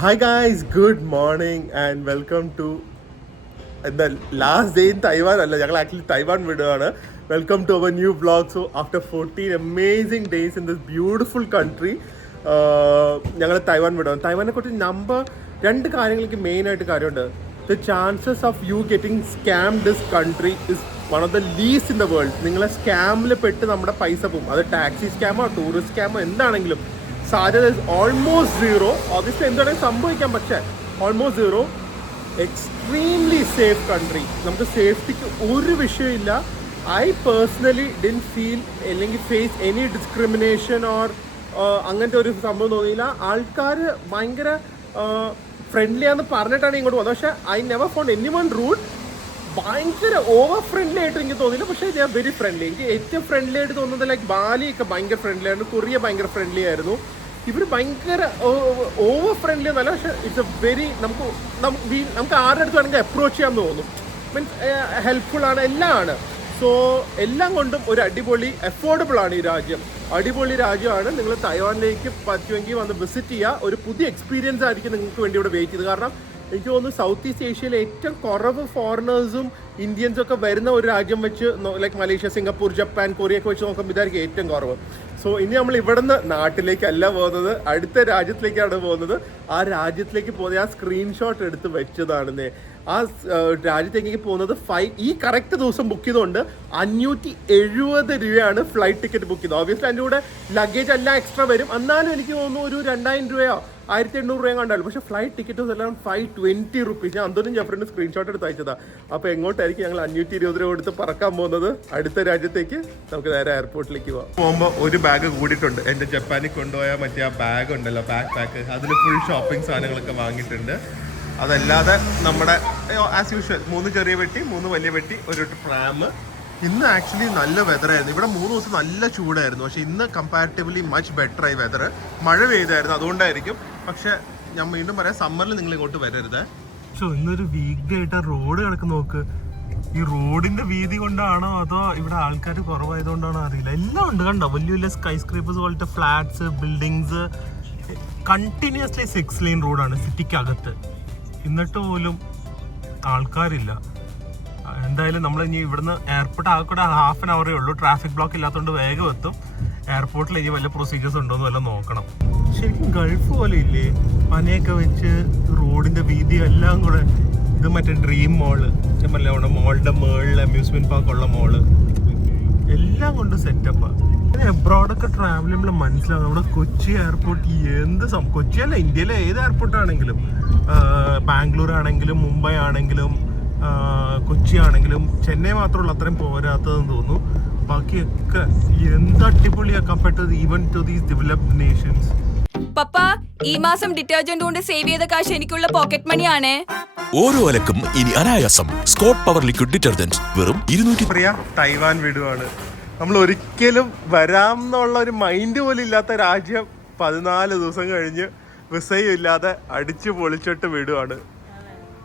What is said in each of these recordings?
Hi guys, good morning and welcome to the last day in Taiwan. Actually Taiwan video. Welcome to our new vlog. So after 14 amazing days in this beautiful country, ഞങ്ങൾ Taiwan video. Taiwan കുറിച്ച് number രണ്ട് കാര്യങ്ങൾക്ക് main ആയിട്ട് കാര്യമുണ്ട്. The chances of you getting scammed this country is one of the least in the world. നിങ്ങളെ സ്കാമിൽ പെട്ട് നമ്മുടെ പൈസ പോകും. അത് ടാക്സി സ്കാമോ ടൂറിസ്റ്റ് സ്കാമോ എന്താണെങ്കിലും സാധ്യത ഇസ് ഓൾമോസ്റ്റ് സീറോ. ഓബിയസ്ലി എന്താണെങ്കിൽ സംഭവിക്കാം, പക്ഷേ almost zero. Extremely safe country. നമുക്ക് സേഫ്റ്റിക്ക് ഒരു വിഷയമില്ല. ഐ പേഴ്സണലി ഡിൻ ഫീൽ അല്ലെങ്കിൽ ഫേസ് എനി ഡിസ്ക്രിമിനേഷൻ ഓർ അങ്ങനത്തെ ഒരു സംഭവം തോന്നിയില്ല. ആൾക്കാർ ഭയങ്കര ഫ്രണ്ട്ലി ആണെന്ന് പറഞ്ഞിട്ടാണ് ഇങ്ങോട്ട് പോകുന്നത്. പക്ഷേ I never found anyone rude. ഭയങ്കര ഓവർ ഫ്രണ്ട്ലി ആയിട്ട് എനിക്ക് തോന്നിയില്ല, പക്ഷേ ദേ ആർ വെരി ഫ്രണ്ട്ലി. എനിക്ക് ഏറ്റവും ഫ്രണ്ട്ലി ആയിട്ട് തോന്നുന്നത് ലൈക്ക് ബാലിയൊക്കെ ഭയങ്കര ഫ്രണ്ട്ലി ആയിരുന്നു, കൊറിയ ഭയങ്കര ഫ്രണ്ട്ലി ആയിരുന്നു. ഇവർ ഭയങ്കര ഓവർ ഫ്രണ്ട്ലി എന്നല്ല, പക്ഷേ ഇറ്റ്സ് എ വെരി നമുക്ക് ആരുടെ അടുത്ത് വേണമെങ്കിൽ അപ്രോച്ച് ചെയ്യാമെന്ന് തോന്നും. മീൻസ് ഹെൽപ്ഫുൾ ആണ്, എല്ലാം ആണ്. സോ എല്ലാം കൊണ്ടും ഒരു അടിപൊളി അഫോർഡബിൾ ആണ് ഈ രാജ്യം. അടിപൊളി രാജ്യമാണ്. നിങ്ങൾ തൈവാനിലേക്ക് പറ്റുമെങ്കിൽ വന്ന് വിസിറ്റ് ചെയ്യുക. ഒരു പുതിയ എക്സ്പീരിയൻസ് ആയിരിക്കും നിങ്ങൾക്ക് വേണ്ടി ഇവിടെ വെയിറ്റ് ചെയ്ത്. കാരണം എനിക്ക് തോന്നുന്നു സൗത്ത് ഈസ്റ്റ് ഏഷ്യയിലെ ഏറ്റവും കുറവ് ഫോറിനേഴ്സും ഇന്ത്യൻസും ഒക്കെ വരുന്ന ഒരു രാജ്യം വെച്ച് like Malaysia, Singapore, Japan, Korea ഒക്കെ വെച്ച് നോക്കുമ്പോൾ ഇതായിരിക്കും ഏറ്റവും കുറവ്. സോ ഇനി നമ്മൾ ഇവിടുന്ന് നാട്ടിലേക്കല്ല പോകുന്നത്, അടുത്ത രാജ്യത്തിലേക്കാണ് പോകുന്നത്. ആ രാജ്യത്തിലേക്ക് പോകുന്നത് ആ സ്ക്രീൻഷോട്ട് എടുത്ത് വെച്ചതാണെന്നേ. ആ രാജ്യത്തേക്ക് പോകുന്നത് ഈ കറക്റ്റ് ദിവസം ബുക്ക് ചെയ്തുകൊണ്ട് 570 രൂപയാണ് ഫ്ലൈറ്റ് ടിക്കറ്റ് ബുക്ക് ചെയ്തത്. ഓബിയസ്ലി അതിൻ്റെ കൂടെ ലഗേജ് എല്ലാം എക്സ്ട്രാ വരും. എന്നാലും എനിക്ക് തോന്നുന്നു ഒരു 2000 രൂപയോ 1800 രൂപയും കണ്ടാലും. പക്ഷേ ഫ്ലൈറ്റ് ടിക്കറ്റ് എല്ലാം 520 റുപ്പീസ്. ഞാൻ അന്തോനും ജഫറിന് സ്ക്രീൻഷോട്ട് എടുത്ത് അയച്ചതാണ്. അപ്പോൾ എങ്ങോട്ടായിരിക്കും ഞങ്ങൾ 520 രൂപ എടുത്ത് പറക്കാൻ പോകുന്നത്? അടുത്ത രാജ്യത്തേക്ക്. നമുക്ക് നേരെ എയർപോർട്ടിലേക്ക് പോകുമ്പോൾ ഒരു ബാഗ് കൂടിയിട്ടുണ്ട്. എൻ്റെ ജപ്പാനിൽ കൊണ്ടുപോയ മറ്റേ ആ ബാഗ് ഉണ്ടല്ലോ, ബാക്ക് പാക്ക്, അതിൽ ഫുൾ ഷോപ്പിംഗ് സാധനങ്ങളൊക്കെ വാങ്ങിയിട്ടുണ്ട്. അതല്ലാതെ നമ്മുടെ ആസ് യൂഷ്വൽ 3 ചെറിയ പെട്ടി, 3 വലിയ പെട്ടി, ഒരു പ്രാം. ഇന്ന് ആക്ച്വലി നല്ല വെതറായിരുന്നു. ഇവിടെ 3 ദിവസം നല്ല ചൂടായിരുന്നു. പക്ഷേ ഇന്ന് കമ്പാരിറ്റീവ്ലി മച്ച് ബെറ്റർ ആയി വെതർ. മഴ പെയ്തായിരുന്നു, അതുകൊണ്ടായിരിക്കും. പക്ഷെ ഞാൻ വീണ്ടും പറയാം, സമ്മറിൽ നിങ്ങൾ ഇങ്ങോട്ട് വരരുത്. പക്ഷെ ഇന്നൊരു വീക്ക് ഡേ ആയിട്ട് റോഡ് കിടക്ക് നോക്ക്. ഈ റോഡിന്റെ വീതി കൊണ്ടാണോ അതോ ഇവിടെ ആൾക്കാർ കുറവായതുകൊണ്ടാണോ അറിയില്ല. എല്ലാം ഉണ്ട്, കണ്ടോ? വലിയ വലിയ സ്കൈ സ്ക്രേപ്പേഴ്സ് പോലത്തെ ഫ്ലാറ്റ്സ്, ബിൽഡിങ്സ്. കണ്ടിന്യൂസ്ലി 6 ലൈൻ റോഡാണ് സിറ്റിക്കകത്ത്. എന്നിട്ട് പോലും ആൾക്കാരില്ല. എന്തായാലും നമ്മൾ ഇനി ഇവിടുന്ന് എയർപോർട്ട് ആകെക്കൂടെ ഹാഫ് ആൻ അവറേ ഉള്ളൂ. ട്രാഫിക് ബ്ലോക്ക് ഇല്ലാത്തതുകൊണ്ട് വേഗം എത്തും. എയർപോർട്ടിൽ ഇനി വല്ല പ്രൊസീജിയേഴ്സ് ഉണ്ടോ എന്ന് വല്ല നോക്കണം. ശരിക്കും ഗൾഫ് പോലെ ഇല്ലേ, പനയൊക്കെ വെച്ച് റോഡിന്റെ വീതി എല്ലാം കൂടെ. ഇത് മറ്റേ ഡ്രീം മോള്, മോളുടെ മേളിൽ അമ്യൂസ്മെന്റ് പാർക്ക് ഉള്ള മോള്, എല്ലാം കൊണ്ട് സെറ്റപ്പാണ്. എബ്രോഡൊക്കെ ട്രാവൽ ചെയ്യുമ്പോൾ മനസ്സിലാവും നമ്മുടെ കൊച്ചി എയർപോർട്ട് എന്ത് കൊച്ചിയല്ല, ഇന്ത്യയിലെ ഏത് എയർപോർട്ടാണെങ്കിലും, ബാംഗ്ലൂർ ആണെങ്കിലും മുംബൈ ആണെങ്കിലും കൊച്ചി ആണെങ്കിലും ചെന്നൈ മാത്രമുള്ള അത്രയും പോരാത്തതെന്ന് തോന്നുന്നു. ബാക്കിയൊക്കെ എന്ത് അടിപൊളിയാ compared to even to these developed nations. പപ്പ, ഈ മാസം ഡിറ്റർജന്റ് കൊണ്ട് സേവ് ചെയ്ത കാശ് എനിക്കുള്ള പോക്കറ്റ് മണിയാണ്. ഓരോ അലക്കും ഇനി അനായാസം. സ്കോട്ട് പവർ ലിക്വിഡ് ഡിറ്റർജന്റ് വെറും 200. തൈവാൻ വിടുവാണ്. നമ്മൾ ഒരിക്കലും വരാം എന്നുള്ള ഒരു മൈൻഡ് പോലും ഇല്ലാത്ത രാജ്യം 14 ദിവസം കഴിഞ്ഞ് വിസയും ഇല്ലാതെ അടിച്ചു പൊളിച്ചിട്ട് വിടുവാണ്.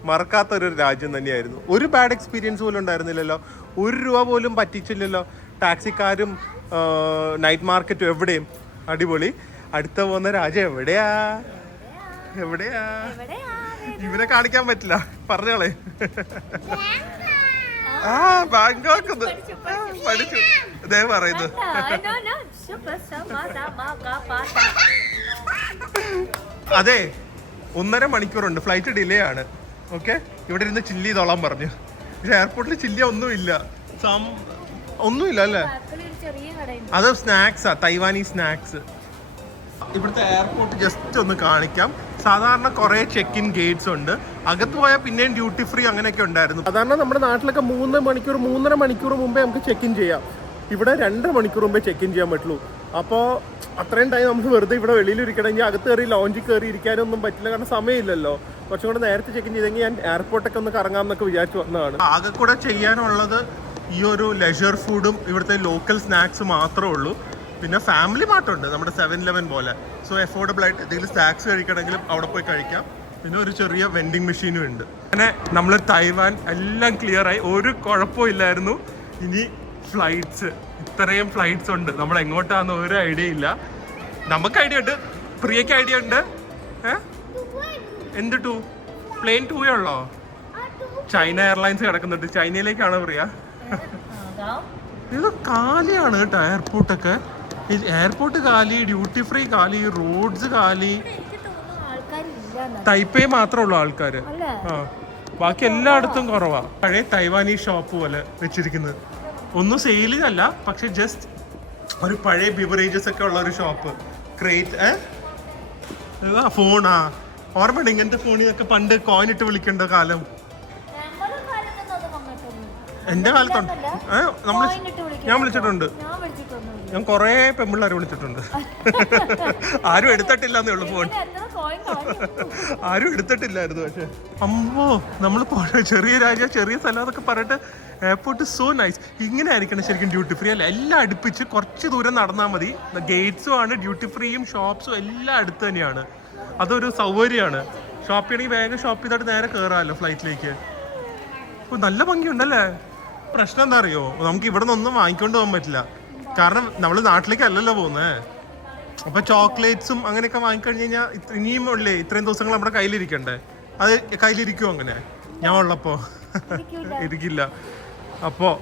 മറക്കാത്തൊരു രാജ്യം തന്നെയായിരുന്നു. ഒരു ബാഡ് എക്സ്പീരിയൻസ് പോലും ഉണ്ടായിരുന്നില്ലല്ലോ. 1 രൂപ പോലും പറ്റിച്ചില്ലല്ലോ. ടാക്സിക്കാരും നൈറ്റ് മാർക്കറ്റും എവിടെയും അടിപൊളി. അടുത്ത പോകുന്ന രാജ്യം എവിടെയാ? ഇവരെ കാണിക്കാൻ പറ്റില്ല, പറഞ്ഞോളെ. ബാങ്കോക്ക് പഠിച്ചു. ഇതേ പറയുന്നത്. അതെ, 1.5 മണിക്കൂറുണ്ട്. ഫ്ലൈറ്റ് ഡിലേ ആണ്. ഓക്കെ, ഇവിടെ ഇരുന്ന് ചില്ലി ചെയ്തോളാൻ പറഞ്ഞു. പക്ഷെ എയർപോർട്ടിൽ ചില്ലി ഒന്നുമില്ല അല്ലേ. അത് സ്നാക്സാ, തൈവാനീസ് സ്നാക്സ്. ഇവിടുത്തെ എയർപോർട്ട് ജസ്റ്റ് ഒന്ന് കാണിക്കാം. സാധാരണ കുറേ ചെക്ക് ഇൻ ഗേറ്റ്സ് ഉണ്ട്. അകത്ത് പോയാൽ പിന്നെയും ഡ്യൂട്ടി ഫ്രീ അങ്ങനെയൊക്കെ ഉണ്ടായിരുന്നു. സാധാരണ നമ്മുടെ നാട്ടിലൊക്കെ 3.5 മണിക്കൂർ മുമ്പേ നമുക്ക് ചെക്ക് ഇൻ ചെയ്യാം. ഇവിടെ 2 മണിക്കൂർ മുമ്പേ ചെക്ക് ഇൻ ചെയ്യാൻ പറ്റുള്ളൂ. അപ്പോൾ അത്രയും ടൈം നമുക്ക് വെറുതെ ഇവിടെ വെളിയിൽ ഇരിക്കണമെങ്കിൽ അകത്ത് കയറി ലോഞ്ചിൽ കയറി ഇരിക്കാനൊന്നും പറ്റില്ല, കാരണം സമയമില്ലല്ലോ. കുറച്ചും കൂടെ നേരത്തെ ചെക്ക് ഇൻ ചെയ്തെങ്കിൽ ഞാൻ എയർപോർട്ടൊക്കെ ഒന്ന് കറങ്ങാമെന്നൊക്കെ വിചാരിച്ചു വന്നതാണ്. ആകെ കൂടെ ചെയ്യാനുള്ളത് ഈ ഒരു ലെഷർ ഫുഡും ഇവിടുത്തെ ലോക്കൽ സ്നാക്സ് മാത്രമേ ഉള്ളൂ. പിന്നെ ഫാമിലി മാർട്ടുണ്ട്, നമ്മുടെ 7-Eleven പോലെ. സോ അഫോർഡബിൾ ആയിട്ട് എന്തെങ്കിലും സ്നാക്സ് കഴിക്കണമെങ്കിലും അവിടെ പോയി കഴിക്കാം. പിന്നെ ഒരു ചെറിയ വെൻഡിങ് മെഷീനും ഉണ്ട്. അങ്ങനെ നമ്മൾ തൈവാൻ എല്ലാം ക്ലിയർ ആയി, ഒരു കുഴപ്പവും ഇല്ലായിരുന്നു. ഇനി ഫ്ലൈറ്റ്സ്, ഇത്രയും ഫ്ലൈറ്റ്സ് ഉണ്ട്. നമ്മൾ എങ്ങോട്ടാന്ന് ഒരു ഐഡിയ ഇല്ല. നമുക്ക് ഐഡിയ ഉണ്ട്, പ്രിയക്ക് ഐഡിയ ഉണ്ട്. എന്ത് ടൂ? പ്ലെയിൻ 2 ഉള്ളോ? ചൈന എയർലൈൻസ് കിടക്കുന്നുണ്ട്. ചൈനയിലേക്കാണോ പ്രിയ? ഇത് കാലിയാണ് കേട്ടോ എയർപോർട്ടൊക്കെ. എയർപോർട്ട് കാലി, ഡ്യൂട്ടി ഫ്രീ കാലി, റോഡ്സ് കാലി. തൈപ്പേ മാത്രമേ ഉള്ളൂ ആൾക്കാർ. ആ, ബാക്കി എല്ലായിടത്തും കുറവാ. പഴയ തൈവാനീസ് ഷോപ്പ് പോലെ വെച്ചിരിക്കുന്നത്. ഒന്നും സെയിലിനല്ല, പക്ഷെ ജസ്റ്റ് ഒരു പഴയ ബിവറേജസ് ഒക്കെ ഉള്ള ഒരു ഷോപ്പ്. ക്രേറ്റ് ഫോണാ ഓർമ്മയുണ്ട്? ഇങ്ങനത്തെ ഫോണിനൊക്കെ പണ്ട് കോയിൻ ഇട്ട് വിളിക്കേണ്ട കാലം എന്റെ കാലത്തുണ്ട്. ഞാൻ വിളിച്ചിട്ടുണ്ട്. ഞാൻ കൊറേ പെമ്പിള്ളേരെ വിളിച്ചിട്ടുണ്ട്. ആരും എടുത്തിട്ടില്ല എന്നേ ഉള്ളു ഫോൺ. ആരും എടുത്തിട്ടില്ലായിരുന്നു. പക്ഷെ അമ്മോ, നമ്മൾ ചെറിയ രാജ്യം, ചെറിയ സ്ഥലം എന്നൊക്കെ പറഞ്ഞിട്ട് എയർപോർട്ട് സോ നൈസ്. ഇങ്ങനെ ആയിരിക്കണം ശരിക്കും ഡ്യൂട്ടി ഫ്രീ അല്ല. എല്ലാം അടുപ്പിച്ച് കുറച്ച് ദൂരം നടന്നാൽ മതി. ഗേറ്റ്സും ആണ്, ഡ്യൂട്ടി ഫ്രീയും ഷോപ്സും എല്ലാം അടുത്ത് തന്നെയാണ്. അതൊരു സൗകര്യമാണ്. ഷോപ്പ് ചെയ്യണമെങ്കിൽ വേഗം ഷോപ്പ് ചെയ്തിട്ട് നേരെ കയറാമല്ലോ ഫ്ലൈറ്റിലേക്ക്. നല്ല ഭംഗിയുണ്ടല്ലേ. പ്രശ്നം എന്താ അറിയോ, നമുക്ക് ഇവിടെ നിന്നൊന്നും വാങ്ങിക്കൊണ്ട് പോകാൻ പറ്റില്ല. കാരണം നമ്മൾ നാട്ടിലേക്ക് അല്ലല്ലോ പോകുന്നത്. അപ്പൊ ചോക്ലേറ്റ്സും അങ്ങനെയൊക്കെ വാങ്ങിക്കഴിഞ്ഞ് കഴിഞ്ഞാൽ ഇനിയും ഉള്ളേ ഇത്രയും ദിവസങ്ങൾ നമ്മുടെ കയ്യിലിരിക്കണ്ടേ. അത് കയ്യിലിരിക്കുമോ അങ്ങനെ? ഞാൻ ഉള്ളപ്പോ ഇരിക്കില്ല. അപ്പോൾ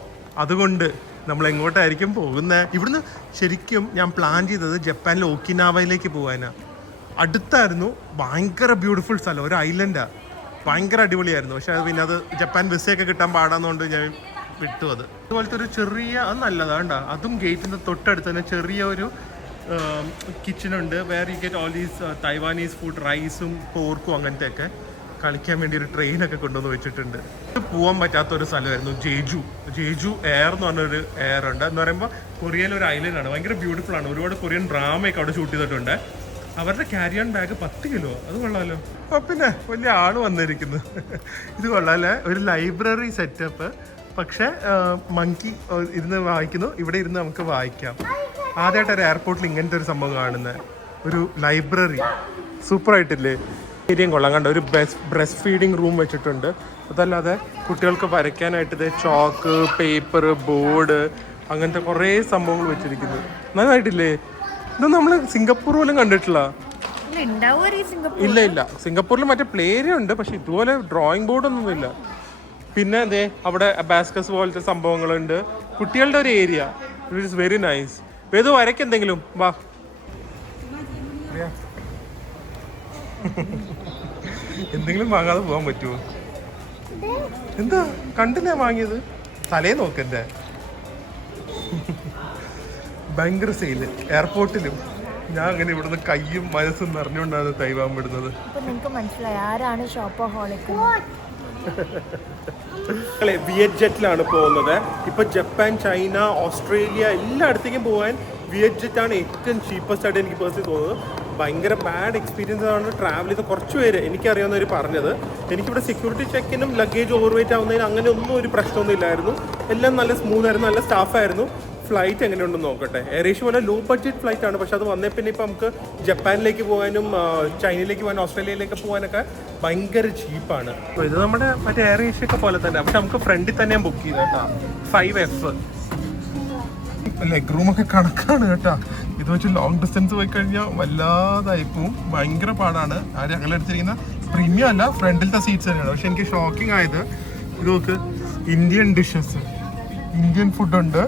അതുകൊണ്ട് നമ്മൾ എങ്ങോട്ടായിരിക്കും പോകുന്നത്? ഇവിടുന്ന് ശരിക്കും ഞാൻ പ്ലാൻ ചെയ്തത് ജപ്പാനിലെ ഒക്കിനാവയിലേക്ക് പോകാനാണ്. അടുത്തായിരുന്നു. ഭയങ്കര ബ്യൂട്ടിഫുൾ സ്ഥലം, ഒരു ഐലൻഡാ. ഭയങ്കര അടിപൊളിയായിരുന്നു. പക്ഷെ അത് പിന്നെ അത് ജപ്പാൻ വിസയൊക്കെ കിട്ടാൻ പാടാന്നുകൊണ്ട് ഞാൻ വിട്ടു. അത് അതുപോലത്തെ ഒരു ചെറിയ, അത് നല്ലതാണ്ട. അതും ഗേറ്റിൻ്റെ തൊട്ടടുത്ത് തന്നെ ചെറിയ ഒരു കിച്ചണുണ്ട്. Where you get all these Taiwanese food, റൈസും പോർക്കും അങ്ങനത്തെ ഒക്കെ. കളിക്കാൻ വേണ്ടി ഒരു ട്രെയിനൊക്കെ കൊണ്ടുവന്ന് വെച്ചിട്ടുണ്ട്. പോകാൻ പറ്റാത്തൊരു സ്ഥലമായിരുന്നു ജേജു എയർ എന്ന് പറഞ്ഞൊരു എയർ ഉണ്ട്. എന്ന് പറയുമ്പോൾ കൊറിയയിലെ ഒരു ഐലൻഡാണ്. ഭയങ്കര ബ്യൂട്ടിഫുൾ ആണ്. ഒരുപാട് കൊറിയൻ ഡ്രാമയൊക്കെ അവിടെ ഷൂട്ട് ചെയ്തിട്ടുണ്ട്. അവരുടെ ക്യാരി ഓൺ ബാഗ് 10 കിലോ. അത് കൊള്ളാമല്ലോ. അപ്പം പിന്നെ വലിയ ആള് വന്നിരിക്കുന്നു. ഇത് കൊള്ളാമല്ലേ. ഒരു ലൈബ്രറി സെറ്റപ്പ്. പക്ഷേ മങ്കി ഇരുന്ന് വായിക്കുന്നു. ഇവിടെ ഇരുന്ന് നമുക്ക് വായിക്കാം. ആദ്യമായിട്ട് ഒരു എയർപോർട്ടിൽ ഇങ്ങനത്തെ ഒരു സംഭവം കാണുന്നത്. ഒരു ലൈബ്രറി സൂപ്പറായിട്ടില്ലേ. ഏരിയയും കൊള്ളാം. കണ്ട ഒരു ബ്രസ്റ്റ് ഫീഡിങ് റൂം വെച്ചിട്ടുണ്ട്. അതല്ലാതെ കുട്ടികൾക്ക് വരയ്ക്കാനായിട്ട് ഇത് ചോക്ക്, പേപ്പർ, ബോർഡ്, അങ്ങനത്തെ കുറേ സംഭവങ്ങൾ വെച്ചിരിക്കുന്നു. നന്നായിട്ടില്ലേ? ഇതൊന്നും നമ്മൾ സിംഗപ്പൂർ പോലും കണ്ടിട്ടില്ല. ഇല്ല, സിംഗപ്പൂരിൽ മറ്റേ പ്ലേ ഏരിയ ഉണ്ട്, പക്ഷെ ഇതുപോലെ ഡ്രോയിങ് ബോർഡൊന്നും ഇല്ല. പിന്നെ അതെ അവിടെ ബാസ്കസ് പോലത്തെ സംഭവങ്ങളുണ്ട്. കുട്ടികളുടെ ഒരു area. It is very nice. ഏത് വരയ്ക്ക് എന്തെങ്കിലും വാ. എന്തെങ്കിലും വാങ്ങാതെ പോകാൻ പറ്റുമോ? എന്താ കണ്ടില്ല വാങ്ങിയത്? തലേ നോക്കണ്ടേ. ഭയങ്കര സെയില് എയർപോർട്ടിലും. ഞാൻ അങ്ങനെ ഇവിടുന്ന് കയ്യും മനസ്സും നിറഞ്ഞുകൊണ്ടാണ് തൈവാൻ വിടുന്നത്. വിയറ്റ് ജെറ്റിലാണ് പോകുന്നത്. ഇപ്പൊ ജപ്പാൻ, ചൈന, ഓസ്ട്രേലിയ എല്ലായിടത്തേക്കും പോകാൻ വിയറ്റ് ജെറ്റാണ് ഏറ്റവും ചീപ്പസ്റ്റ് ആയിട്ട് എനിക്ക് പേഴ്സണലി തോന്നുന്നത്. ഭയങ്കര ബാഡ് എക്സ്പീരിയൻസ് ആണ് ട്രാവൽ ചെയ്ത്. കുറച്ച് പേര് എനിക്കറിയാവുന്നവർ പറഞ്ഞത്, എനിക്കിവിടെ സെക്യൂരിറ്റി ചെക്കിനും ലഗേജ് ഓവർ വെയിറ്റ് ആവുന്നതിന് അങ്ങനെ ഒന്നും ഒരു പ്രശ്നമൊന്നും ഇല്ലായിരുന്നു. എല്ലാം നല്ല സ്മൂത്ത് ആയിരുന്നു, നല്ല സ്റ്റാഫായിരുന്നു. ഫ്ലൈറ്റ് എങ്ങനെയുണ്ടെന്ന് നോക്കട്ടെ. എയറേഷ്യ പോലെ ലോ ബഡ്ജറ്റ് ഫ്ലൈറ്റ് ആണ്. പക്ഷെ അത് വന്നേ പിന്നെ ഇപ്പം നമുക്ക് ജപ്പാനിലേക്ക് പോകാനും ചൈനയിലേക്ക് പോകാനും ഓസ്ട്രേലിയയിലേക്ക് പോകാനൊക്കെ ഭയങ്കര ചീപ്പാണ്. അപ്പോൾ ഇത് നമ്മുടെ മറ്റേ എയറേഷ്യ ഒക്കെ പോലെ തന്നെ. പക്ഷെ നമുക്ക് ഫ്രണ്ടിൽ തന്നെ ഞാൻ ബുക്ക് ചെയ്ത കേട്ടോ. 5F ലെഗ് റൂമൊക്കെ കണക്കാണ് കേട്ടോ. ഇത് വെച്ച് ലോങ് ഡിസ്റ്റൻസ് പോയി കഴിഞ്ഞാൽ വല്ലാതായി പോവും. ഭയങ്കര പാടാണ്. ആരും അങ്ങനെ എടുത്തിരിക്കുന്ന പ്രീമിയം അല്ല, ഫ്രണ്ടിലത്തെ സീറ്റ്സ് തന്നെയാണ്. പക്ഷെ എനിക്ക് ഷോക്കിംഗ് ആയത് ഇത് നോക്ക്, ഇന്ത്യൻ ഡിഷസ്, ഇന്ത്യൻ ഫുഡുണ്ട്.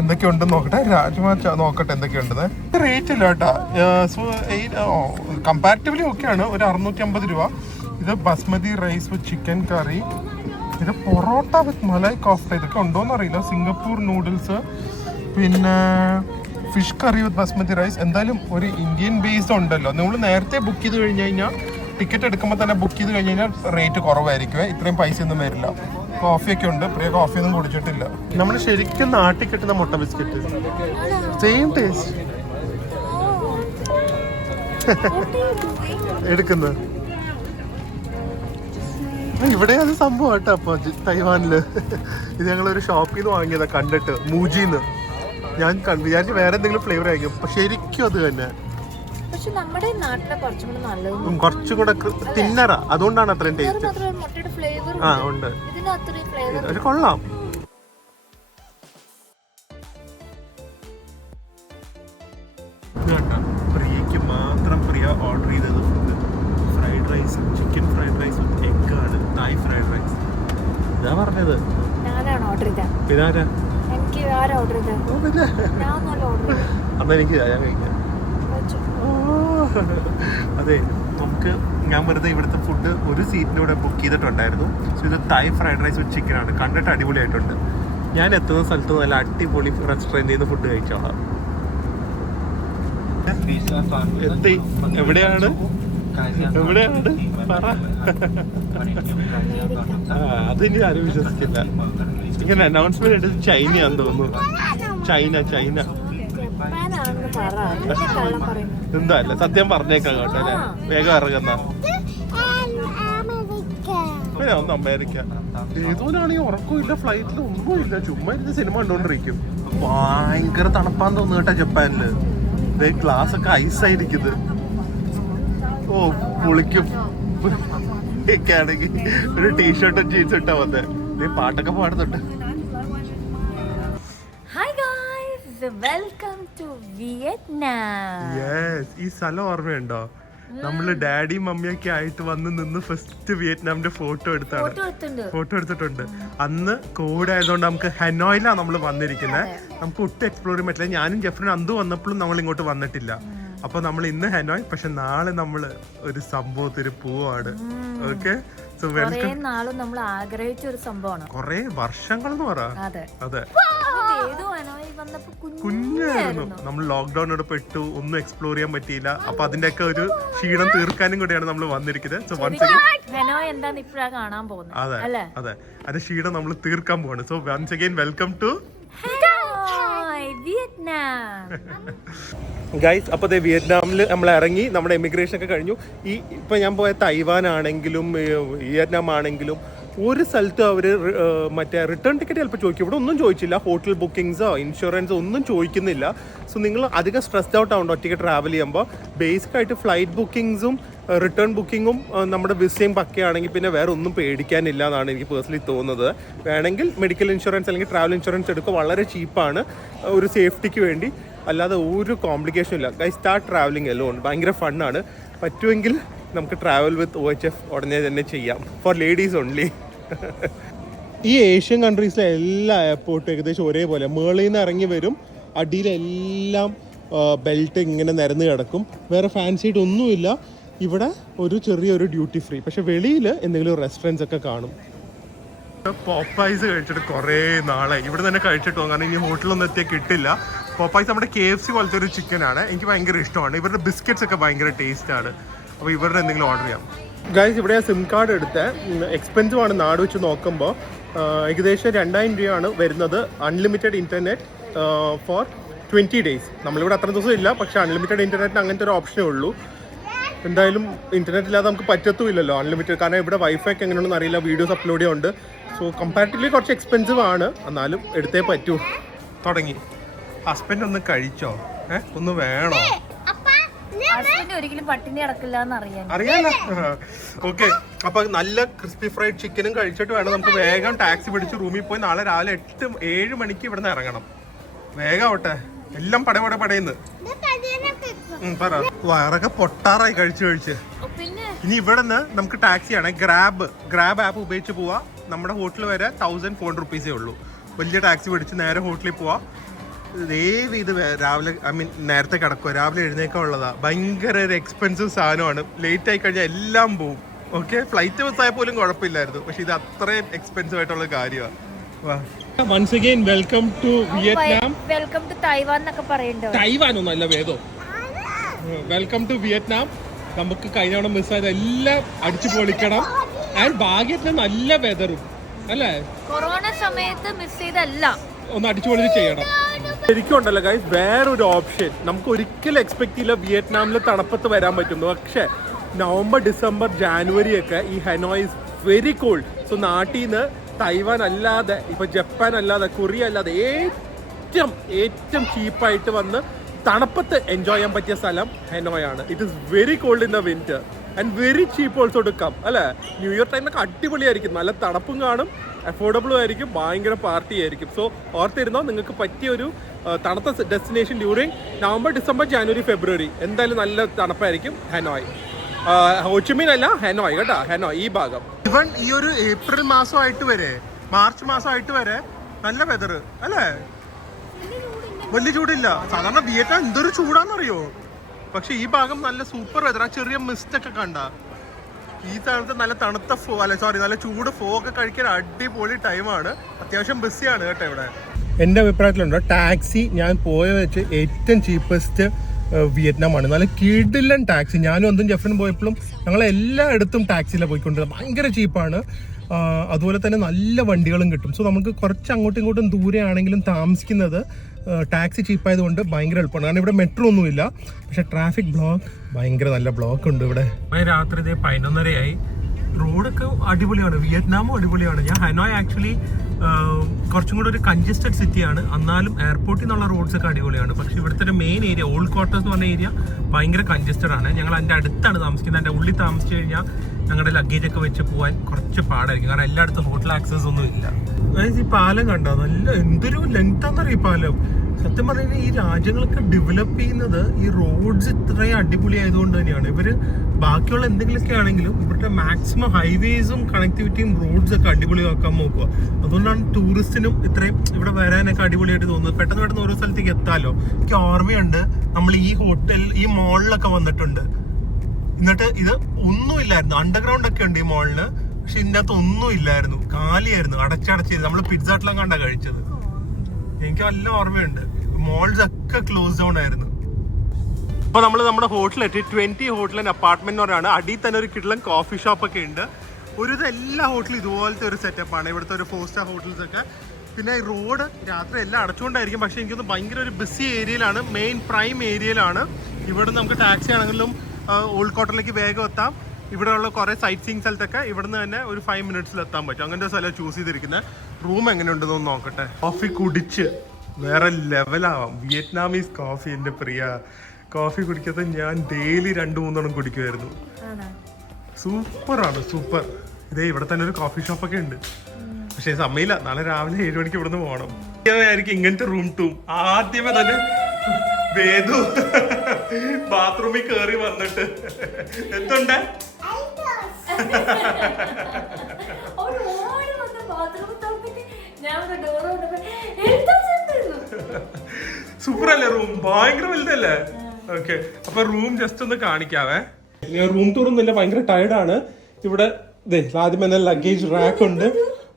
എന്തൊക്കെയുണ്ടെന്ന് നോക്കട്ടെ. രാജ്മാ നോക്കട്ടെ എന്തൊക്കെയുണ്ടെന്ന്. റേറ്റ് ഇല്ല കേട്ടോ. കമ്പാരിറ്റീവ്ലി ഓക്കെയാണ്. ഒരു 650 രൂപ. ഇത് ബസ്മതി റൈസ് വിത്ത് ചിക്കൻ കറി. ഇത് പൊറോട്ട വിത്ത് മലായ് കോഫ്ത. ഇതൊക്കെ ഉണ്ടോയെന്ന് അറിയില്ല. സിംഗപ്പൂർ നൂഡിൽസ്, പിന്നെ ഫിഷ് കറി വിത്ത് ബസ്മതി റൈസ്. എന്തായാലും ഒരു ഇന്ത്യൻ ബേസ്ഡ് ഉണ്ടല്ലോ. നമ്മൾ നേരത്തെ ബുക്ക് ചെയ്ത് കഴിഞ്ഞ് കഴിഞ്ഞാൽ, ടിക്കറ്റ് എടുക്കുമ്പോൾ തന്നെ ബുക്ക് ചെയ്ത് കഴിഞ്ഞ് കഴിഞ്ഞാൽ റേറ്റ് കുറവായിരിക്കും. ഇത്രയും പൈസ ഒന്നും വരില്ല. കോഫിയൊക്കെ ഉണ്ട്. പ്രിയ കോഫിയൊന്നും കുടിച്ചിട്ടില്ല. നമ്മൾ ശരിക്കും നാട്ടിൽ കിട്ടുന്ന മുട്ട ബിസ്ക്കറ്റ്, സെയിം ടേസ്റ്റ്. എടുക്കുന്നത് ഇവിടെ അത് സംഭവം കേട്ടോ. അപ്പൊ തൈവാനില് ഇത് ഞങ്ങളൊരു ഷോപ്പിൽ നിന്ന് വാങ്ങിയതാ കണ്ടിട്ട്, മൂജിന്ന്. ഞാൻ വിചാരിച്ചു വേറെ എന്തെങ്കിലും ഫ്ലേവർ ആയിരിക്കും, പക്ഷെ ശരിക്കും അത് തന്നെ. കുറച്ചും കൂടെ തിന്നറാ, അതുകൊണ്ടാണ് അത്രയും ടേസ്റ്റ്. ആ ഉണ്ട്, പക്ഷെ കൊള്ളാം. കേട്ടോ, പ്രിയക്ക് മാത്രം പ്രിയ ഓർഡർ ചെയ്തത് food fried rice chicken fried rice with egg ആണ്, തായ് ഫ്രൈഡ് റൈസ്. ഇതാ പറഞ്ഞത്. ഞാനാണ് ഓർഡർ ചെയ്തത്. ഇതാരാ? എനിക്ക് ആരാ ഓർഡർ ചെയ്തത്? ഞാൻ ഓർഡർ ചെയ്തത്. അതെനിക്ക് ഞാൻ കഴിക്കാം. അതെ, ഞാൻ വെറുതെ ഇവിടുത്തെ ഫുഡ് ഒരു സീറ്റിലൂടെ ബുക്ക് ചെയ്തിട്ടുണ്ടായിരുന്നു. സോ ഇത് തായ് ഫ്രൈഡ് റൈസ് വിത്ത് ചിക്കൻ ആണ്. കണ്ടിട്ട് അടിപൊളിയായിട്ടുണ്ട്. ഞാൻ എത്തുന്ന സ്ഥലത്ത് നല്ല അടിപൊളി റെസ്റ്റോറൻറ്റിൽ നിന്ന് ഫുഡ് കഴിച്ചോളാം. എത്തി. എവിടെയാണ് പറ. അതിനി ആരും വിശ്വസിക്കില്ല. ഇങ്ങനെ അനൗൺസ്മെന്റ് എടുത്ത് ചൈനയാന്ന് തോന്നുന്നു. ചൈന എന്താ അല്ല, സത്യം പറഞ്ഞേക്കാം കേട്ടോ അല്ലേ. വേഗം ഇറങ്ങുന്ന ഒന്ന് അമേരിക്ക. ഏതോനാണെങ്കിൽ ഉറക്കമില്ല, ഫ്ലൈറ്റിൽ ഒന്നുമില്ല, ചുമ്മാ ഇരുന്ന് സിനിമ കണ്ടോണ്ടിരിക്കും. ഭയങ്കര തണുപ്പാന്ന് തോന്നുന്നു കേട്ടോ ജപ്പാനില്. ഗ്ലാസ് ഒക്കെ ഐസായിരിക്കുന്നത്. ഓ കുളിക്കും. ആണെങ്കിൽ ഒരു ടീഷർട്ടും ജീൻസും ഇട്ടാ വന്നേ. പാട്ടൊക്കെ പാടുന്നുണ്ട്. Welcome to Vietnam. ഈ സ്ഥലം ഓർമ്മയുണ്ടോ? നമ്മള് ഡാഡിയും മമ്മിയൊക്കെ ആയിട്ട് വന്ന് നിന്ന് ഫസ്റ്റ് വിയറ്റ്നാമിന്റെ ഫോട്ടോ എടുത്തിട്ടുണ്ട്. അന്ന് കോവിഡ് ആയതുകൊണ്ട് നമുക്ക് ഹനോയിലാണ് നമ്മൾ വന്നിരിക്കുന്നത്. നമുക്ക് ഒട്ടും എക്സ്പ്ലോർ ചെയ്യാൻ പറ്റില്ല. ഞാനും ജെഫ്രിനും അന്ന് വന്നപ്പോഴും നമ്മൾ ഇങ്ങോട്ട് വന്നിട്ടില്ല. അപ്പൊ നമ്മൾ ഇന്ന് ഹനോയ്, പക്ഷെ നാളെ നമ്മള് ഒരു സംഭവത്തിന് പോവാണ്. ഓക്കെ, നമ്മൾ ആഗ്രഹിച്ച ഒരു സംഭവമാണ്. കൊറേ വർഷങ്ങൾ എന്ന് പറ. അതെ, കുഞ്ഞായിരുന്നു. നമ്മൾ ലോക്ക്ഡൌണിനോട് പെട്ടു, ഒന്നും എക്സ്പ്ലോർ ചെയ്യാൻ പറ്റിയില്ല. അപ്പൊ അതിന്റെ ഒക്കെ ഒരു ക്ഷീണം തീർക്കാനും കൂടിയാണ് നമ്മൾ വന്നിരിക്കുന്നത്. സോ വൺസ് അതെ, അതിന്റെ ക്ഷീണം നമ്മൾ തീർക്കാൻ പോവാണ്. So once again welcome to Vietnam. Guys, അപ്പോൾ വിയറ്റ്നാമിൽ നമ്മൾ ഇറങ്ങി, നമ്മുടെ എമിഗ്രേഷൻ ഒക്കെ കഴിഞ്ഞു. ഇപ്പൊ ഞാൻ പോയ തൈവാൻ ആണെങ്കിലും വിയറ്റ്നാം ആണെങ്കിലും ഒരു സ്ഥലത്ത് അവർ മറ്റേ റിട്ടേൺ ടിക്കറ്റ് ചിലപ്പോൾ ചോദിക്കും. ഇവിടെ ഒന്നും ചോദിച്ചില്ല. ഹോട്ടൽ ബുക്കിങ്സോ ഇൻഷുറൻസോ ഒന്നും ചോദിക്കുന്നില്ല. സോ നിങ്ങൾ അധികം സ്ട്രെസ്ഡ് ഔട്ട് ആവുന്നുണ്ട് ഒറ്റയ്ക്ക് ട്രാവൽ ചെയ്യുമ്പോൾ. ബേസിക് ആയിട്ട് ഫ്ലൈറ്റ് ബുക്കിങ്സും റിട്ടേൺ ബുക്കിങ്ങും നമ്മുടെ വിസയും പക്കയാണെങ്കിൽ പിന്നെ വേറെ ഒന്നും പേടിക്കാനില്ല എന്നാണ് എനിക്ക് പേഴ്സണലി തോന്നുന്നത്. വേണമെങ്കിൽ മെഡിക്കൽ ഇൻഷുറൻസ് അല്ലെങ്കിൽ ട്രാവൽ ഇൻഷുറൻസ് എടുക്കുക. വളരെ ചീപ്പാണ് ഒരു സേഫ്റ്റിക്ക് വേണ്ടി. അല്ലാതെ ഒരു കോംപ്ലിക്കേഷൻ ഇല്ല. Guys, start travelling alone. ഭയങ്കര ഫണ്ണാണ്. പറ്റുമെങ്കിൽ നമുക്ക് ട്രാവൽ വിത്ത് OHF ഉടനെ തന്നെ ചെയ്യാം. For ladies only. ഈ ഏഷ്യൻ കൺട്രീസിലെ എല്ലാ എയർപോർട്ടും ഏകദേശം ഒരേപോലെ. മേളിൽ നിന്ന് ഇറങ്ങി വരും, അടിയിലെല്ലാം ബെൽറ്റ് ഇങ്ങനെ നിരന്ന് കിടക്കും. വേറെ ഫാൻസി ആയിട്ട് ഒന്നുമില്ല. ഇവിടെ ഒരു ചെറിയൊരു ഡ്യൂട്ടി ഫ്രീ. പക്ഷെ വെളിയിൽ എന്തെങ്കിലും റെസ്റ്റോറൻറ്റ്സ് ഒക്കെ കാണും. പോപ്പൈസ് കഴിച്ചിട്ട് കുറേ നാളെ ഇവിടെ തന്നെ കഴിച്ചിട്ട് പോകും. കാരണം ഇനി ഹോട്ടലൊന്നും എത്തിയാൽ കിട്ടില്ല. പോപ്പൈസ് നമ്മുടെ KFC പോലത്തെ ഒരു ചിക്കനാണ്. എനിക്ക് ഭയങ്കര ഇഷ്ടമാണ്. ഇവരുടെ ബിസ്ക്കറ്റ്സ് ഒക്കെ ഭയങ്കര ടേസ്റ്റാണ്. അപ്പോൾ ഇവരുടെ എന്തെങ്കിലും ഓർഡർ ചെയ്യാം. ഗൈസ്, ഇവിടെ ഞാൻ സിം കാർഡ് എടുത്ത എക്സ്പെൻസീവ് ആണ്. നാട് വെച്ച് നോക്കുമ്പോൾ ഏകദേശം 2000 രൂപയാണ് വരുന്നത്. Unlimited internet for 20 days. നമ്മളിവിടെ അത്ര ദിവസം ഇല്ല, പക്ഷേ അൺലിമിറ്റഡ് ഇൻ്റർനെറ്റിന് അങ്ങനത്തെ ഒരു ഓപ്ഷനേ ഉള്ളൂ. എന്തായാലും ഇൻ്റർനെറ്റ് ഇല്ലാതെ നമുക്ക് പറ്റത്തുമില്ലല്ലോ അൺലിമിറ്റഡ്. കാരണം ഇവിടെ വൈഫൈ ഒക്കെ എങ്ങനെയാണെന്ന് അറിയില്ല, വീഡിയോസ് അപ്ലോഡ് ചെയ്യുന്നുണ്ട്. സോ കമ്പാരിറ്റീവ്ലി കുറച്ച് എക്സ്പെൻസീവ് ആണ്, എന്നാലും എടുത്തേ പറ്റൂ. തുടങ്ങി. ഹസ്ബൻഡ് ഒന്ന് കഴിച്ചോ? ഒന്ന് വേണോ? ഒരിക്കലും പട്ടിണി കിടക്കില്ല അറിയാലോ. ഓക്കെ, അപ്പൊ നല്ല ക്രിസ്പി ഫ്രൈഡ് ചിക്കനും കഴിച്ചിട്ട് വേണം നമുക്ക് വേഗം ടാക്സി പിടിച്ച് റൂമിൽ പോയി നാളെ രാവിലെ 7 മണിക്ക് ഇവിടെ നിന്ന് ഇറങ്ങണം. വേഗം ആവട്ടെ, എല്ലാം പടയുന്നു. പറ, വയറൊക്കെ പൊട്ടാറായി കഴിച്ച്. ഇനി ഇവിടെ നിന്ന് നമുക്ക് ടാക്സിയാണ്. ഗ്രാബ് ആപ്പ് ഉപയോഗിച്ച് പോവാ. നമ്മുടെ ഹോട്ടൽ വരെ 1400 rupees ഉള്ളൂ. വലിയ ടാക്സി പിടിച്ച് നേരെ ഹോട്ടലിൽ പോവാ. ഇത് രാവിലെ നേരത്തെ കിടക്കുക, രാവിലെ എഴുന്നേക്കാൻ ഉള്ളതാ. ഭയങ്കര ഒരു എക്സ്പെൻസീവ് സാധനമാണ്. ലേറ്റ് ആയി കഴിഞ്ഞാൽ എല്ലാം പോവും. ഓക്കെ, ഫ്ലൈറ്റ് ബസ്സായ പോലും കുഴപ്പമില്ലായിരുന്നു. പക്ഷെ ഇത് അത്രയും എക്സ്പെൻസീവ് ആയിട്ടുള്ള കാര്യമാണ്. Once again welcome to Vietnam. Welcome to Taiwan എന്നൊക്കെ പറയുന്നുണ്ട്. തൈവാൻ ഒന്നല്ല, വേദോ. Welcome to Vietnam. നമുക്ക് കഴിഞ്ഞ തവണ മിസ്സായത് എല്ലാം അടിച്ചു പൊളിക്കണം. ആൻഡ് ഭാഗ്യത്തിന് നല്ല വെതറും അല്ലേ. കൊറോണ സമയത്ത് മിസ് ചെയ്തല്ല, ഒന്ന് അടിച്ചു പൊളിച്ച് ചെയ്യണം. ശരിക്കും ഉണ്ടല്ലോ ഗൈസ്, വേറൊരു ഓപ്ഷൻ നമുക്ക് ഒരിക്കലും എക്സ്പെക്ട് ചെയ്യില്ല വിയറ്റ്നാമിൽ തണുപ്പത്ത് വരാൻ പറ്റുന്നു. പക്ഷേ നവംബർ, ഡിസംബർ, ജാനുവരി ഒക്കെ ഈ Hanoi is very called. So നാട്ടിൽ നിന്ന് തൈവാൻ അല്ലാതെ, ഇപ്പൊ ജപ്പാൻ അല്ലാതെ, കൊറിയ അല്ലാതെ ഏറ്റവും ചീപ്പായിട്ട് വന്ന് തണുപ്പത്ത് എൻജോയ് ചെയ്യാൻ പറ്റിയ സ്ഥലം ഹനോയ് ആണ്. It is very cold in the winter and very cheap also to come അല്ലേ. ന്യൂ ഇയർ ടൈമിലൊക്കെ അടിപൊളിയായിരിക്കും, നല്ല തണുപ്പും കാണും, അഫോർഡബിളും ആയിരിക്കും, ഭയങ്കര പാർട്ടി ആയിരിക്കും. സോ ഓർത്തിരുന്നോ, നിങ്ങൾക്ക് പറ്റിയൊരു തണുത്ത destination during November, December, January, February എന്തായാലും നല്ല തണുപ്പായിരിക്കും ഹനോയ്. ഹോച്ചിമിൻ അല്ല, ഹെനോയ് കേട്ടോ, ഹെനോയ് ഈ ഭാഗം. ഇവൻ ഈ ഒരു ഏപ്രിൽ മാസമായിട്ട് വരെ, മാർച്ച് മാസമായിട്ട് വരെ നല്ല വെതർ അല്ലേ, വലിയ ചൂടില്ല. സാധാരണ വിയറ്റ്നാം എന്തൊരു ചൂടാന്നറിയോ, പക്ഷെ ഈ ഭാഗം നല്ല സൂപ്പർ വെതർ. ആ ചെറിയ മിസ്റ്റ് ഒക്കെ കണ്ട ഈ സ്ഥലത്ത് നല്ല തണുത്ത നല്ല ചൂട് ഒക്കെ കഴിക്കാൻ അടിപൊളി ടൈമാണ്. അത്യാവശ്യം ബിസിയാണ് കേട്ടോ ഇവിടെ. എൻ്റെ അഭിപ്രായത്തിലുണ്ടോ, ടാക്സി ഞാൻ പോയ വെച്ച് ഏറ്റവും ചീപ്പസ്റ്റ് വിയറ്റ്നാമാണ്. നല്ല കിടിലൻ ടാക്സി. ഞാനും ഒന്നും ജെഫ്രനും പോയപ്പോഴും ഞങ്ങൾ എല്ലായിടത്തും ടാക്സിയിലാണ് പോയിക്കൊണ്ടിരുന്നത്. ഭയങ്കര ചീപ്പാണ്. അതുപോലെ തന്നെ നല്ല വണ്ടികളും കിട്ടും. സോ നമുക്ക് കുറച്ച് അങ്ങോട്ടും ഇങ്ങോട്ടും ദൂരെ ആണെങ്കിലും താമസിക്കുന്നത് ടാക്സി ചീപ്പായതുകൊണ്ട് ഭയങ്കര എളുപ്പമാണ്. കാരണം ഇവിടെ മെട്രോ ഒന്നുമില്ല, പക്ഷെ ട്രാഫിക് ബ്ലോക്ക് ഭയങ്കര നല്ല ബ്ലോക്ക് ഉണ്ട് ഇവിടെ. രാത്രി ഇതേ 11:30 റോഡൊക്കെ അടിപൊളിയാണ്, വിയറ്റ്നാമും അടിപൊളിയാണ്. ഞാൻ ഹനോയ് ആക്ച്വലി കുറച്ചും കൂടെ ഒരു കൺജസ്റ്റഡ് സിറ്റിയാണ്, എന്നാലും എയർപോർട്ടിൽ നിന്നുള്ള റോഡ്സ് ഒക്കെ അടിപൊളിയാണ്. പക്ഷെ ഇവിടുത്തെ ഒരു മെയിൻ ഏരിയ ഓൾഡ് ക്വാർട്ടേഴ്സ് എന്ന് പറഞ്ഞ ഏരിയ ഭയങ്കര കൺജസ്റ്റഡ് ആണ്. ഞങ്ങൾ അതിൻ്റെ അടുത്താണ് താമസിക്കുന്നത്. അതിൻ്റെ ഉള്ളിൽ താമസിച്ചു കഴിഞ്ഞാൽ ഞങ്ങളുടെ ലഗേജ് ഒക്കെ വെച്ച് പോകാൻ കുറച്ച് പാടായിരിക്കും, കാരണം എല്ലായിടത്തും ഹോട്ടൽ ആക്സസ് ഒന്നും ഇല്ല. അതായത് ഈ പാലം കണ്ടോ, നല്ല എന്തൊരു ലെങ്താന്നറിയ ഈ പാലം. സത്യം പറഞ്ഞാൽ ഈ രാജ്യങ്ങളൊക്കെ ഡെവലപ്പ് ചെയ്യുന്നത് ഈ റോഡ്സ് ഇത്രയും അടിപൊളി ആയതുകൊണ്ട് തന്നെയാണ്. ഇവര് ബാക്കിയുള്ള എന്തെങ്കിലുമൊക്കെ ആണെങ്കിലും ഇവിടുത്തെ മാക്സിമം ഹൈവേസും കണക്ടിവിറ്റിയും റോഡ്സ് ഒക്കെ അടിപൊളിയാക്കാൻ നോക്കുക. അതുകൊണ്ടാണ് ടൂറിസ്റ്റിനും ഇത്രയും ഇവിടെ വരാനൊക്കെ അടിപൊളിയായിട്ട് തോന്നുന്നത്. പെട്ടെന്ന് പെട്ടെന്ന് ഓരോ സ്ഥലത്തേക്ക് എത്താലോ. എനിക്ക് ഓർമ്മയുണ്ട്, നമ്മൾ ഈ ഈ മോളിലൊക്കെ വന്നിട്ടുണ്ട്. എന്നിട്ട് ഇത് ഒന്നുമില്ലായിരുന്നു, അണ്ടർഗ്രൗണ്ട് ഒക്കെ ഉണ്ട് ഈ മോളില്, പക്ഷെ ഇതിൻ്റെ അകത്ത് ഒന്നും ഇല്ലായിരുന്നു, കാലിയായിരുന്നു, അടച്ചടച്ചിരുന്നു. നമ്മൾ പിസ്സ ഹട്ടിലും കണ്ടാ കഴിച്ചത്. എനിക്ക് നല്ല ഓർമ്മയുണ്ട്. മോൾസ് ഒക്കെ ക്ലോസ് ഡൗൺ ആയിരുന്നു. അപ്പൊ നമ്മൾ നമ്മുടെ ഹോട്ടലെത്തി, 20 ഹോട്ടൽ ആൻഡ് അപ്പാർട്ട്മെന്റ് പറഞ്ഞാണ്. അടിയിൽ തന്നെ ഒരു കിടലൻ കോഫി ഷോപ്പ് ഒക്കെ ഉണ്ട്. എല്ലാ ഹോട്ടലും ഇതുപോലത്തെ ഒരു സെറ്റപ്പാണ്, ഇവിടുത്തെ ഒരു 4 സ്റ്റാർ ഹോട്ടൽസ് ഒക്കെ. പിന്നെ റോഡ് രാത്രി എല്ലാം അടച്ചുകൊണ്ടായിരിക്കും, പക്ഷെ എനിക്കൊന്ന് ഭയങ്കര ഒരു ബിസി ഏരിയയിലാണ്, മെയിൻ പ്രൈം ഏരിയയിലാണ്. ഇവിടെ നമുക്ക് ടാക്സി ആണെങ്കിലും ഓൾഡ് ക്വാർട്ടറിലേക്ക് വേഗം എത്താം. ഇവിടെയുള്ള കുറേ സൈറ്റ് സീയിങ് സ്ഥലത്തൊക്കെ ഇവിടുന്ന് തന്നെ ഒരു 5 മിനിറ്റ്സിൽ എത്താൻ പറ്റും. അങ്ങനത്തെ സ്ഥലം ചൂസ് ചെയ്തിരിക്കുന്നത്. റൂം എങ്ങനെയുണ്ടെന്ന് നോക്കട്ടെ. കോഫി കുടിച്ച് വേറെ ലെവലാവാം. വിയറ്റ്നാമീസ് കോഫി എൻ്റെ പ്രിയ. കോഫി കുടിക്കാത്ത ഞാൻ ഡെയിലി 2-3 കുടിക്കുമായിരുന്നു. സൂപ്പറാണ്, സൂപ്പർ. ഇതേ ഇവിടെ തന്നെ ഒരു കോഫി ഷോപ്പൊക്കെ ഉണ്ട്, പക്ഷേ സമയമില്ല. നാളെ രാവിലെ 7 മണിക്ക് ഇവിടുന്ന് പോകണം. ആയിരിക്കും ഇങ്ങനത്തെ റൂം ടൂം. ആദ്യമേ തന്നെ വേദു ബാത്റൂമിൽ കയറി വന്നിട്ട് എന്തുണ്ട് സൂപ്പർ അല്ലേ റൂം, ഭയങ്കര വലുതല്ലേ. ഓക്കെ, അപ്പൊ റൂം ജസ്റ്റ് ഒന്ന് കാണിക്കാവേ. ഞാൻ റൂം ടൂർ ഒന്നുമില്ല, ഭയങ്കര ടയർഡാണ്. ഇവിടെ ആദ്യം തന്നെ ലഗേജ് റാക്ക് ഉണ്ട്,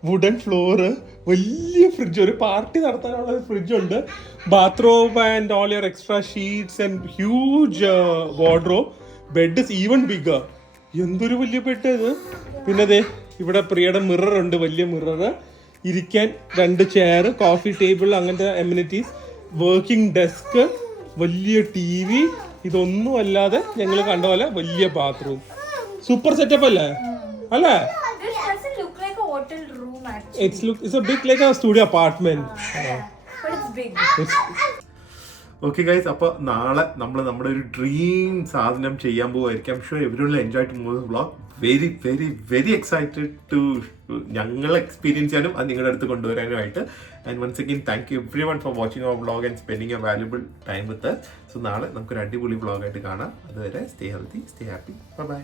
വുഡൻ ഫ്ലോറ്, വലിയ ഫ്രിഡ്ജ്, ഒരു പാർട്ടി നടത്താനുള്ള ഫ്രിഡ്ജ് ഉണ്ട്, bathroom and all your extra sheets and huge wardrobe. Bed is even bigger. എന്തൊരു വലിയ ബെഡ് ഇത്. പിന്നെ അതെ ഇവിടെ പ്രിയയുടെ മിറർ ഉണ്ട്, വലിയ മിറർ, ഇരിക്കാൻ 2 ചെയർ, കോഫി ടേബിൾ, അങ്ങനത്തെ എമ്യൂണിറ്റീസ്, വർക്കിംഗ് ഡെസ്ക്, വലിയ TV. ഇതൊന്നും അല്ലാതെ ഞങ്ങൾ കണ്ട പോലെ വലിയ ബാത്റൂം. സൂപ്പർ സെറ്റപ്പ് അല്ലേ അല്ലേ? It's a bit like a studio apartment. But it's big. Okay guys, അപ്പോൾ നാളെ നമ്മൾ നമ്മുടെ ഒരു ഡ്രീം സാധനം ചെയ്യാൻ പോകുമായിരിക്കും. I'm sure everyone will enjoy to move vlog. Very very very excited to ഞങ്ങൾ എക്സ്പീരിയൻസ് ചെയ്യാനും അത് നിങ്ങളുടെ അടുത്ത് കൊണ്ടുവരാനുമായിട്ട്. And once again thank you everyone for watching our vlog and spending a valuable time with us. So നാളെ നമുക്കൊരു അടിപൊളി വ്ളോഗായിട്ട് കാണാം. അതുവരെ stay healthy, stay happy, bye by.